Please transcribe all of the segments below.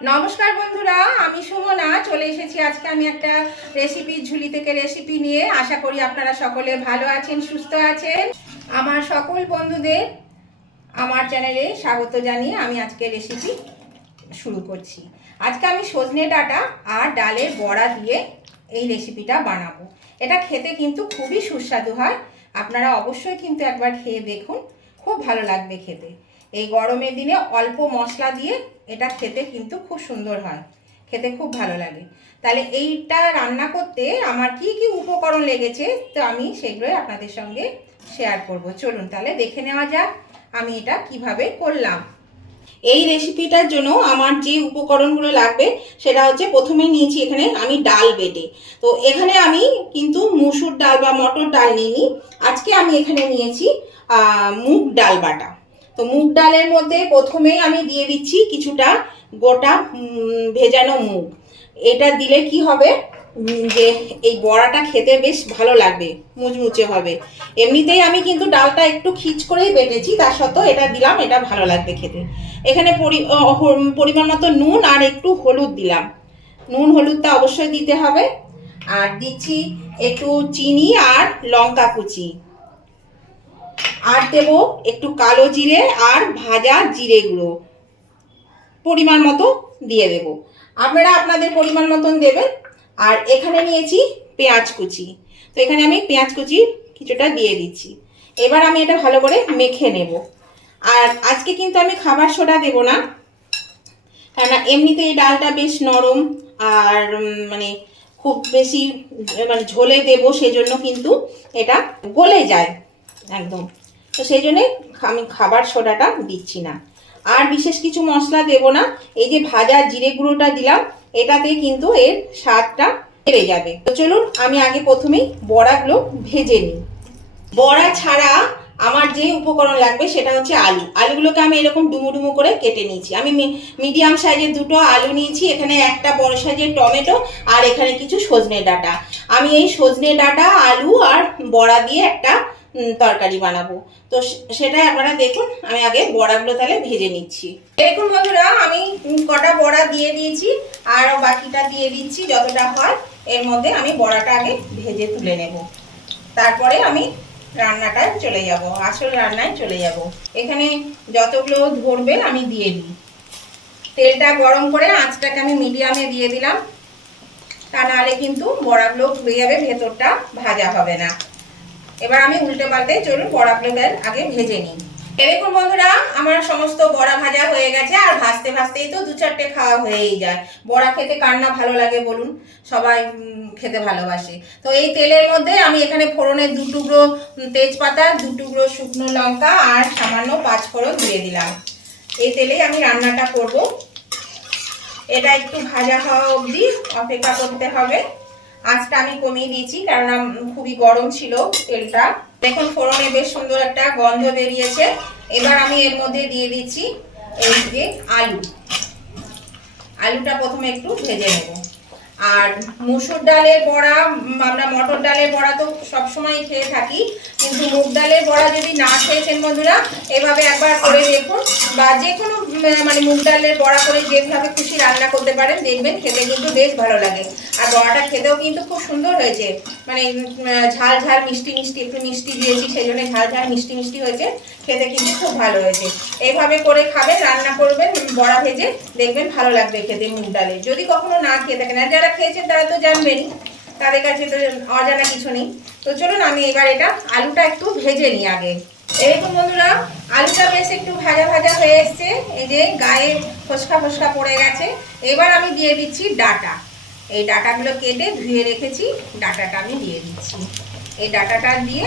নমস্কার বন্ধুরা, আমি সুমনা চলে এসেছি। আজকে আমি একটা রেসিপির ঝুলি থেকে রেসিপি নিয়ে। আশা করি আপনারা সকলে ভালো আছেন, সুস্থ আছেন। আমার সকল বন্ধুদের আমার চ্যানেলে স্বাগত জানিয়ে আমি আজকে রেসিপি শুরু করছি। আজকে আমি সজনে ডাঁটা আর ডালের বড়া দিয়ে এই রেসিপিটা বানাবো। এটা খেতে কিন্তু খুবই সুস্বাদু হয়। আপনারা অবশ্যই কিন্তু একবার খেয়ে দেখুন, খুব ভালো লাগবে খেতে। এই গরমের দিনে অল্প মশলা দিয়ে এটা খেতে কিন্তু খুব সুন্দর হয়, খেতে খুব ভালো লাগে। তাহলে এইটা রান্না করতে আমার কি কি উপকরণ লেগেছে তো আমি সেগুলোই আপনাদের সঙ্গে শেয়ার করব। চলুন তাহলে দেখে নেওয়া যাক আমি এটা কিভাবে করলাম। এই রেসিপিটার জন্য আমার যে উপকরণগুলো লাগবে সেটা হচ্ছে, প্রথমে নিয়েছি এখানে আমি ডাল বেটে। তো এখানে আমি কিন্তু মুসুর ডাল বা মটর ডাল নিইনি। আজকে আমি এখানে নিয়েছি মুগ ডাল বাটা। তো মুগ ডালের মধ্যে প্রথমেই আমি দিয়ে দিচ্ছি কিছুটা গোটা ভেজানো মুগ। এটা দিলে কি হবে, যে এই বড়াটা খেতে বেশ ভালো লাগবে, মুচমুচে হবে। এমনিতেই আমি কিন্তু ডালটা একটু খিচ করেই বেটেছি, তার সত্ত্বেও এটা দিলাম, এটা ভালো লাগবে খেতে। এখানে পরিমাণ মতো নুন আর একটু হলুদ দিলাম। নুন হলুদটা অবশ্যই দিতে হবে। আর দিচ্ছি একটু চিনি আর লঙ্কা কুচি। আর দেবো একটু কালো জিরে আর ভাজা জিরে গুঁড়ো পরিমাণ মতো দিয়ে দেব। আপনারা আপনাদের পরিমাণ মতন দেবেন। আর এখানে নিয়েছি পেঁয়াজ কুচি। তো এখানে আমি পেঁয়াজ কুচি কিছুটা দিয়ে দিচ্ছি। এবার আমি এটা ভালো করে মেখে নেব। আর আজকে কিন্তু আমি খাবার সোডা দেব না, কেননা এমনিতে এই ডালটা বেশ নরম আর মানে খুব বেশি মানে ঝোলে দেব, সেজন্য কিন্তু এটা গলে যায় একদম। তো সেই জন্যে আমি খাবার সোডাটা দিচ্ছি না। আর বিশেষ কিছু মশলা দেব না। এই যে ভাজা জিরে গুঁড়োটা দিলাম, এটাতে কিন্তু এর স্বাদটা বেড়ে যাবে। তো চলুন আমি আগে প্রথমেই বড়াগুলো ভেজে নিই। বড়া ছাড়া আমার যে উপকরণ লাগবে সেটা হচ্ছে আলু। আলুগুলোকে আমি এরকম ডুমো ডুমো করে কেটে নিয়েছি। আমি মিডিয়াম সাইজের দুটো আলু নিয়েছি, এখানে একটা বড় সাইজের টমেটো, আর এখানে কিছু সজনে ডাঁটা। আমি এই সজনে ডাঁটা আলু আর বড়া দিয়ে একটা তরকারি বানাবো। তো সেটাই আপনারা দেখুন। আমি আগে বড়াগুলো তাহলে ভেজে নিচ্ছি। দেখুন বন্ধুরা, আমি কটা বড়া দিয়ে দিয়েছি আর বাকিটা দিয়ে দিচ্ছি যতটা হয়। এর মধ্যে আমি বড়াটা আগে ভেজে তুলে নেব, তারপরে আমি রান্নাটায় চলে যাব, আসল রান্নায় চলে যাব। এখানে যতগুলো ধরবে আমি দিয়ে দিই। তেলটা গরম করে আঁচটাকে আমি মিডিয়ামে দিয়ে দিলাম, তা নাহলে কিন্তু বড়াগুলো পুড়ে যাবে, ভেতরটা ভাজা হবে না। এবার আমি উল্টে পাল্টে চলুন বড়াগুলো আগে ভেজে নিই। দেখুন বন্ধুরা, আমার সমস্ত বড়া ভাজা হয়ে গেছে। আর ভাজতে ভাজতেই তো দু চারটে খাওয়া হয়েই যায়। বড়া খেতে কার না ভালো লাগে বলুন, সবাই খেতে ভালোবাসে। তো এই তেলের মধ্যে আমি এখানে ফোড়নের 2 টুকরো তেজপাতা, 2 টুকরো শুকনো লঙ্কা আর সামান্য 5 ফোড়ন দিয়ে দিলাম। এই তেলেই আমি রান্নাটা করব। এটা একটু ভাজা হওয়া অবধি অপেক্ষা করতে হবে। আঁচটা আমি কমিয়ে দিয়েছি, কারণ খুবই গরম ছিল তেলটা। দেখুন ফোড়নে বেশ সুন্দর একটা গন্ধ বেরিয়েছে। এবার আমি এর মধ্যে দিয়ে দিচ্ছি এই যে আলুটা প্রথমে একটু ভেজে নেব। আর মুসুর ডালের বড়া, আমরা মটর ডালের বড়া তো সবসময় খেয়ে থাকি, কিন্তু মুগ ডালের বড়া যদি না খেয়েছেন বন্ধুরা, এভাবে একবার করে দেখুন। বা যে কোনো মানে মুগ ডালের বড়া করে যেভাবে খুশি রান্না করতে পারেন, দেখবেন খেতে কিন্তু বেশ ভালো লাগে। আর বড়াটা খেতেও কিন্তু খুব সুন্দর হয়েছে, মানে ঝাল ঝাল মিষ্টি মিষ্টি, একটু মিষ্টি দিয়েছি সেই জন্য ঝাল ঝাল মিষ্টি মিষ্টি হয়েছে, খেতে কিন্তু খুব ভালো হয়েছে। এইভাবে করে খাবেন, রান্না করবেন বড়া ভেজে, দেখবেন ভালো লাগবে খেতে মুগ ডালে। যদি কখনো না খেয়ে থাকেন, আর যারা খেয়েছেন তারা তো জানবেনই, তাদের কাছে তো অজানা কিছু নেই। তো চলুন আমি এবার এটা আলুটা একটু ভেজে নিই আগে। এরকম বন্ধুরা, আলুটা বেশ একটু ভাজা ভাজা হয়ে এসছে, এই যে গায়ে ফসকা ফসকা পড়ে গেছে। এবার আমি দিয়ে দিচ্ছি ডাঁটা। এই ডাঁটাগুলো কেটে ধুয়ে রেখেছি, ডাঁটাটা আমি দিয়ে দিচ্ছি। এই ডাঁটাটা দিয়ে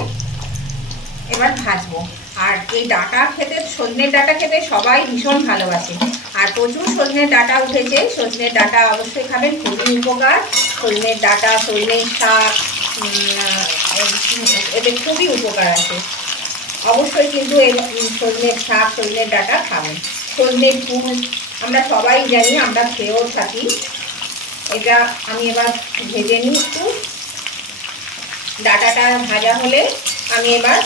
এবার ভাজবো। আর এই ডাঁটা খেতে, সজনের ডাঁটা খেতে সবাই ভীষণ ভালোবাসে। আর প্রচুর সজনের ডাঁটা উঠেছে, সজনের ডাঁটা অবশ্যই খাবেন, খুবই উপকার। সজনের ডাঁটা, সজনের শাক, এদের খুবই উপকার আছে। অবশ্যই কিন্তু এই সজনের শাক, সজনের ডাঁটা খাবেন। সজনের ফুল আমরা সবাই জানি, আমরা খেয়েও থাকি। এটা আমি এবার ভেজে নিই একটু। ডাঁটাটা ভাজা হলে আমি এবার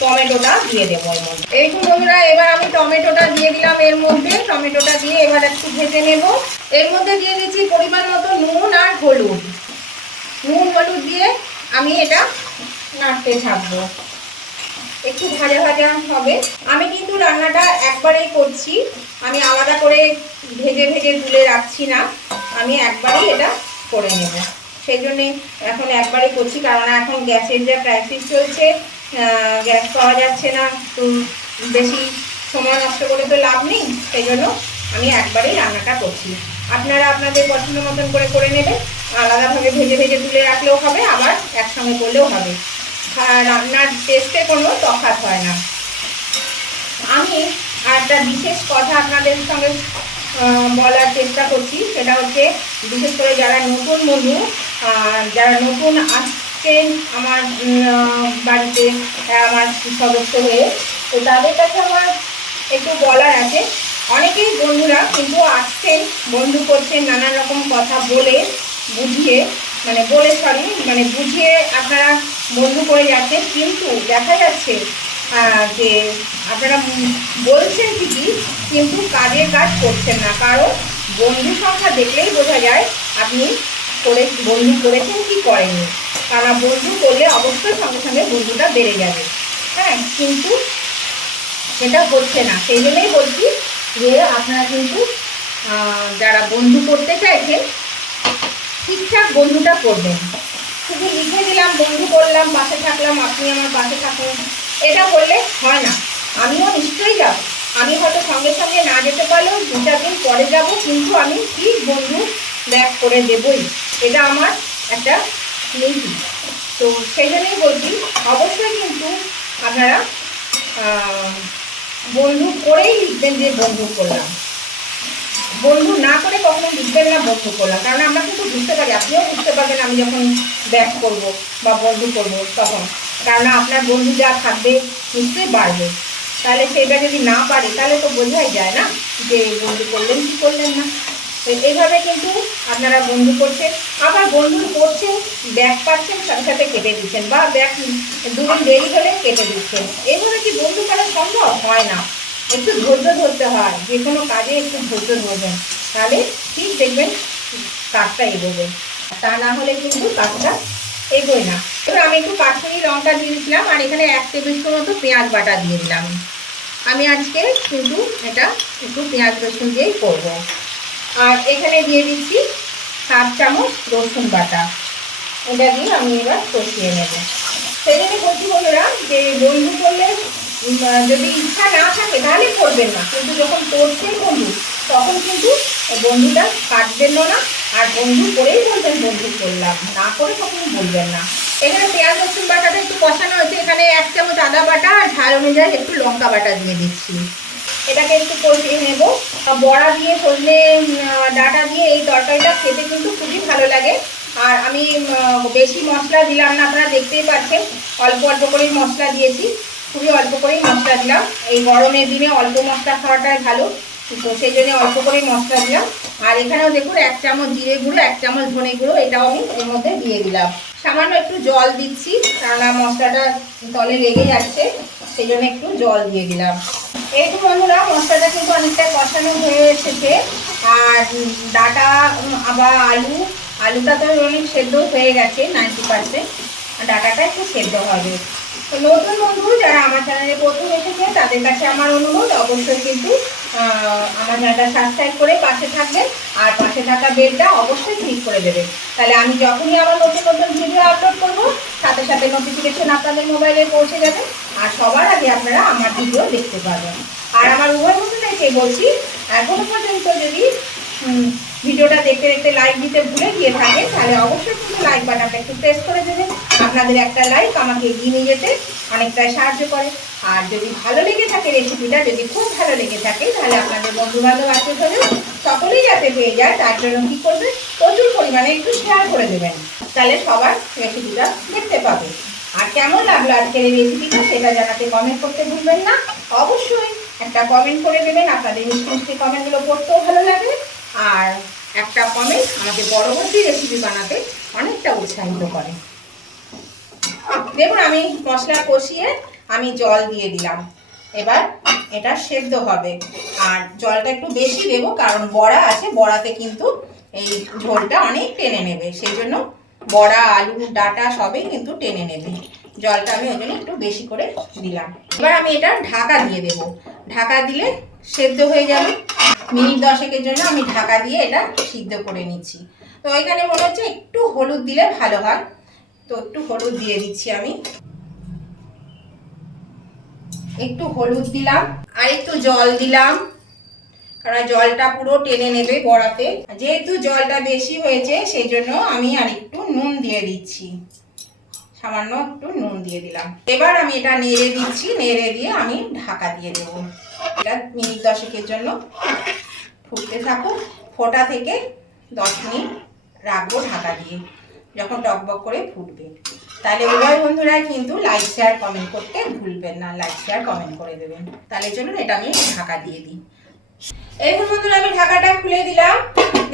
টমেটোটা দিয়ে দেবো এর মধ্যে। এইরকম বন্ধুরা এবার আমি টমেটোটা দিয়ে দিলাম এর মধ্যে। টমেটোটা দিয়ে এবার একটু ভেজে নেব। এর মধ্যে দিয়ে দিচ্ছি পরিমাণ মতো নুন আর হলুদ। নুন হলুদ দিয়ে আমি এটা নাড়তে থাকবো, একটু ভাজা ভাজা হবে। আমি কিন্তু রান্নাটা একবারেই করছি, আমি আলাদা করে ভেজে ভেজে তুলে রাখছি না, আমি একবারেই এটা করে নেব। সেই জন্যে এখন একবারেই করছি, কারণ এখন গ্যাসের যা ক্রাইসিস চলছে, গ্যাস পাওয়া যাচ্ছে না, তো বেশি সময় নষ্ট করে তো লাভ নেই। সেই জন্য আমি একবারেই রান্নাটা করছি। আপনারা আপনাদের পছন্দ মতন করে করে নেবেন, আলাদাভাবে ভেজে ভেজে তুলে রাখলেও হবে, আবার একসঙ্গে করলেও হবে, রান্নার টেস্টে কোনো তফাৎ হয় না। আমি একটা বিশেষ কথা আপনাদের সঙ্গে বলার চেষ্টা করছি, সেটা হচ্ছে বিশেষ করে যারা নতুন বন্ধু, যারা নতুন আসছেন আমার বাড়িতে, আমার সদস্য হয়ে, তো তাদের কাছে আমার একটু বলার আছে। অনেকেই বন্ধুরা কিন্তু আসছেন, বন্ধু করছেন, নানান রকম কথা বলে বুঝিয়ে, বুঝিয়ে আপনারা বন্ধু করে যাচ্ছেন, কিন্তু দেখা যাচ্ছে যে আপনারা বলছেন ঠিকই, কিন্তু কাজের কাজ করছেন না। কারণ বন্ধু সংখ্যা দেখলেই বোঝা যায় আপনি বন্ধু করেছেন কি করেননি। কারণ বন্ধু করলে অবশ্যই সঙ্গে সঙ্গে বন্ধুটা বেড়ে যাবে, হ্যাঁ, কিন্তু সেটা হচ্ছে না। সেই জন্যই বলছি যে আপনারা কিন্তু যারা বন্ধু করতে চাইছেন ঠিকঠাক বন্ধুটা করবেন। শুধু লিখে দিলাম বন্ধু করলাম, পাশে থাকলাম, আপনি আমার পাশে থাকুন, এটা করলে হয় না। আমিও নিশ্চয়ই যাব, আমি হয়তো সঙ্গে সঙ্গে না যেতে পারলেও 2-4 দিন পরে যাব, কিন্তু আমি ঠিক বন্ধু ব্যাক করে দেবই, এটা আমার একটা নীতি। তো সেই জন্যই বলছি অবশ্যই কিন্তু আপনারা বন্ধু করেই লিখবেন যে বন্ধু করলাম, বন্ধু না করে কখনো লিখবেন না বন্ধু করলাম। কারণ আমরা কিন্তু বুঝতে পারি, আপনিও বুঝতে পারবেন আমি যখন ব্যাক করব বা বন্ধু করব তখন, কারণ আপনার বন্ধু যা থাকবে নিশ্চয়ই বাড়বে। তাহলে সেটা যদি না পারে তাহলে তো বোঝাই যায় না যে বন্ধু করলেন কি করলেন না। তো এইভাবে কিন্তু আপনারা বন্ধু করছেন, আবার বন্ধু করছেন, ব্যাক পাচ্ছেন, সাথে সাথে কেটে দিচ্ছেন, বা ব্যাক 2 দিন দেরি হলে কেটে দিচ্ছেন। এইভাবে কি বন্ধু করা সম্ভব? হয় না। একটু ধৈর্য ধরতে হয়, যে কোনো কাজে একটু ধৈর্য ধরবেন, তাহলে ঠিক দেখবেন কাজটা এগোবে, তা না হলে কিন্তু কাজটা এগোয় না। এবার আমি একটু কাশ্মীরি লঙ্কা দিয়ে দিয়েছিলাম, আর এখানে 1 টেবিল স্পুন মতো পেঁয়াজ বাটা দিয়ে দিলাম। আমি আজকে শুধু এটা একটু পেঁয়াজ রসুন দিয়েই করবো। আর এখানে দিয়ে দিচ্ছি 7 চামচ রসুন বাটা, এটা দিয়ে আমি এবার কষিয়ে নেব। সেই জন্য বলছি বন্ধুরা যে বন্ধু করলে যদি ইচ্ছা না থাকে তাহলে করবেন না, কিন্তু যখন করছেন বন্ধু তখন কিন্তু বন্ধুটা কাটবেন না, আর বন্ধু করেই বলবেন বন্ধু করলাম, না করে কখনো বলবেন না। এখানে পেঁয়াজ রসুন বাটাটা একটু কষানো হয়েছে, এখানে 1 চামচ আদা বাটা আর ঝাল অনুযায়ী একটু লঙ্কা বাটা দিয়ে দিচ্ছি। এটাকে একটু কষিয়ে নেব। বড়া দিয়ে, সজনে ডাঁটা দিয়ে এই তরকারিটা খেতে কিন্তু খুবই ভালো লাগে। আর আমি বেশি মশলা দিলাম না, আপনারা দেখতেই পাচ্ছেন, অল্প অল্প করেই মশলা দিয়েছি, খুবই অল্প করেই মশলা দিলাম। এই গরমের দিনে অল্প মশলা খাওয়াটাই ভালো, তো সেই জন্য অল্প করেই মশলা দিলাম। আর এখানেও দেখুন 1 চামচ জিরে গুঁড়ো, 1 চামচ ধনে গুঁড়ো, এটাও আমি এর মধ্যে দিয়ে দিলাম। সামান্য একটু জল দিচ্ছি, কারণ মশলাটা তলে লেগে যাচ্ছে, সেই জন্য একটু জল দিয়ে দিলাম। এই তো বন্ধুরা মশলাটা কিন্তু অনেকটা কষানো হয়ে এসেছে। আর ডাঁটা আবার আলুটা তো অনেক সেদ্ধ হয়ে গেছে 90%, ডাঁটাটা একটু সেদ্ধ হবে। তো নতুন বন্ধু যারা আমার চ্যানেলে প্রথম এসেছে তাদের কাছে আমার অনুরোধ, অবশ্যই কিন্তু আমার চ্যানেলটা সাবস্ক্রাইব করে পাশে থাকবেন, আর পাশে থাকা বেলটা অবশ্যই ক্লিক করে দেবেন। তাহলে আমি যখনই আমার নতুন নতুন ভিডিও আপলোড করব সাথে সাথে নোটিফিকেশন আপনাদের মোবাইলে পৌঁছে যাবে, আর সবার আগে আপনারা আমার ভিডিও দেখতে পাবেন। আর আমার উভয় বন্ধুদেরকে বলছি, এখনো পর্যন্ত যদি ভিডিওটা দেখতে দেখতে লাইক দিতে ভুলে গিয়ে থাকেন তাহলে অবশ্যই কিন্তু লাইক বাটনটা একটু প্রেস করে দেবেন। আপনাদের একটা লাইক আমাকে এগিয়ে নিয়ে যেতে অনেকটাই সাহায্য করে। আর যদি ভালো লেগে থাকে রেসিপিটা, যদি খুব ভালো লেগে থাকে, তাহলে আপনাদের বন্ধুবান্ধব আত্মীয়স্বজন সকলেই যাতে পেয়ে যায়, তার জন্য কী করবে, প্রচুর পরিমাণে একটু শেয়ার করে দেবেন, তাহলে সবার রেসিপিটা দেখতে পাবে। আর কেমন লাগলো আজকের এই রেসিপিটা সেটা জানাতে কমেন্ট করতে ভুলবেন না, অবশ্যই একটা কমেন্ট করে দেবেন। আপনাদের মিষ্টি মিষ্টি কমেন্টগুলো পড়তেও ভালো লাগে, আর একটা কমেন্ট আমাকে পরবর্তী রেসিপি বানাতে অনেকটা উৎসাহিত করে। দেখুন আমি মশলা কষিয়ে আমি জল দিয়ে দিলাম। এবার এটা সেদ্ধ হবে, আর জলটা একটু বেশি দেবো কারণ বড়া আছে, বড়াতে কিন্তু এই ঝোলটা অনেক টেনে নেবে, সেই জন্য বড়া আলু ডাঁটা সবই কিন্তু টেনে নেবে। জলটা আমি ওই জন্য একটু বেশি করে দিলাম। এবার আমি এটা ঢাকা দিয়ে দেব, ঢাকা দিলে সেদ্ধ হয়ে যাবে। মিনিট 10-এর জন্য আমি ঢাকা দিয়ে এটা সিদ্ধ করে নিচ্ছি। তো এখানে মনে হচ্ছে একটু হলুদ দিলে ভালো হয়, তো একটু হলুদ দিয়ে দিচ্ছি আমি। একটু হলুদ দিলাম আর একটু জল দিলাম, কারণ জলটা পুরো টেনে নেবে বড়াতে। যেহেতু জলটা বেশি হয়েছে সেই জন্য আমি আর একটু নুন দিয়ে দিচ্ছি, সামান্য একটু নুন দিয়ে দিলাম। এবার আমি এটা নেড়ে দিচ্ছি, নেড়ে দিয়ে আমি ঢাকা দিয়ে দেবো। এটা মিনিট 10-এর জন্য ফুটতে থাকুক। ফোটা থেকে 10 মিনিট রাখবো ঢাকা দিয়ে, যখন টকবক করে ফুটবে। তাহলে উভয় বন্ধুরা কিন্তু লাইক শেয়ার কমেন্ট করতে ভুলবেন না, লাইক শেয়ার কমেন্ট করে দেবেন। তাহলে চলুন এটা আমি ঢাকা দিয়ে দিই। এখন বন্ধুরা আমি ঢাকাটা খুলে দিলাম,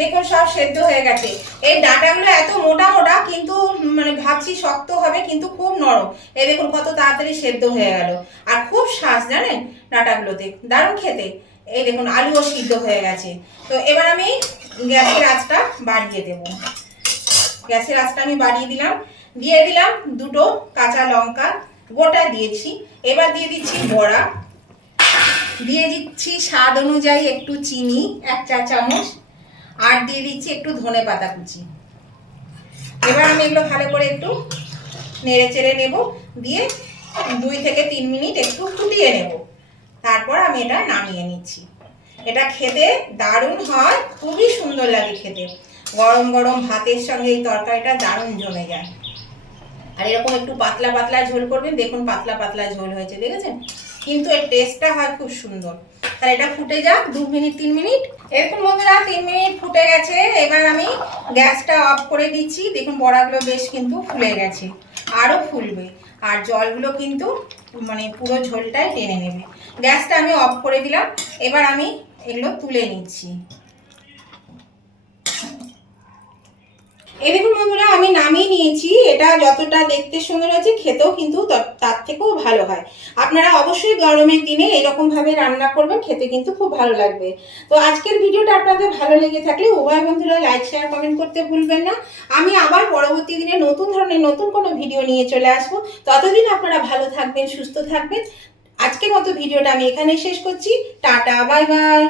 দেখুন সব সেদ্ধ হয়ে গেছে। এই ডাঁটাগুলো এত মোটা মোটা কিন্তু মানে ভাবছি শক্ত হবে, কিন্তু খুব নরম। এই দেখুন কত তাড়াতাড়ি সেদ্ধ হয়ে গেল, আর খুব শ্বাস জানেন ডাঁটাগুলোতে, দারুণ খেতে। এই দেখুন আলুও সিদ্ধ হয়ে গেছে। তো এবার আমি গ্যাসের আঁচটা বাড়িয়ে দেব। গ্যাসের আঁচটা আমি বাড়িয়ে দিলাম, দিয়ে দিলাম 2টো কাঁচা লঙ্কা গোটা দিয়েছি। এবার দিয়ে দিচ্ছি বড়া, দিয়ে দিচ্ছি স্বাদ অনুযায়ী একটু চিনি 1 চা চামচ, আর দিয়ে দিচ্ছি একটু ধনে পাতা কুচি। এবার আমি এগুলো ভালো করে একটু নেড়ে চেড়ে নেব, দিয়ে 2 থেকে 3 মিনিট একটু ফুটিয়ে নেব। তারপর আমি এটা নামিয়ে নিচ্ছি। এটা খেতে দারুণ হয়, খুবই সুন্দর লাগে খেতে। গরম গরম ভাতের সঙ্গে এই তরকারিটা দারুণ জমে যায়। আর এরকম একটু পাতলা পাতলা ঝোল করবেন, দেখুন পাতলা পাতলা ঝোল হয়েছে, দেখেছেন? কিন্তু এর টেস্টটা হয় খুব সুন্দর। তাহলে এটা ফুটে যাক 2 মিনিট 3 মিনিট। এরকম বন্ধুরা 3 মিনিট ফুটে গেছে। এবার আমি গ্যাসটা অফ করে দিচ্ছি। দেখুন বড়াগুলো বেশ কিন্তু ফুলে গেছে, আরও ফুলবে, আর জলগুলো কিন্তু মানে পুরো ঝোলটাই টেনে নেবে। গ্যাসটা আমি অফ করে দিলাম। এবার আমি এগুলো তুলে নিচ্ছি। এই দেখুন বন্ধুরা আমি নামিয়ে নিয়েছি। এটা যতটা দেখতে সুন্দর হয়েছে খেতেও কিন্তু তার থেকেও ভালো হয়। আপনারা অবশ্যই গরমের দিনে এরকমভাবে রান্না করবেন, খেতে কিন্তু খুব ভালো লাগবে। তো আজকের ভিডিওটা আপনাদের ভালো লেগে থাকলে উভয় বন্ধুরা লাইক শেয়ার কমেন্ট করতে ভুলবেন না। আমি আবার পরবর্তী দিনে নতুন ধরনের নতুন কোনো ভিডিও নিয়ে চলে আসবো। ততদিন আপনারা ভালো থাকবেন, সুস্থ থাকবেন। আজকের মতো ভিডিওটা আমি এখানেই শেষ করছি। Tata, bye bye.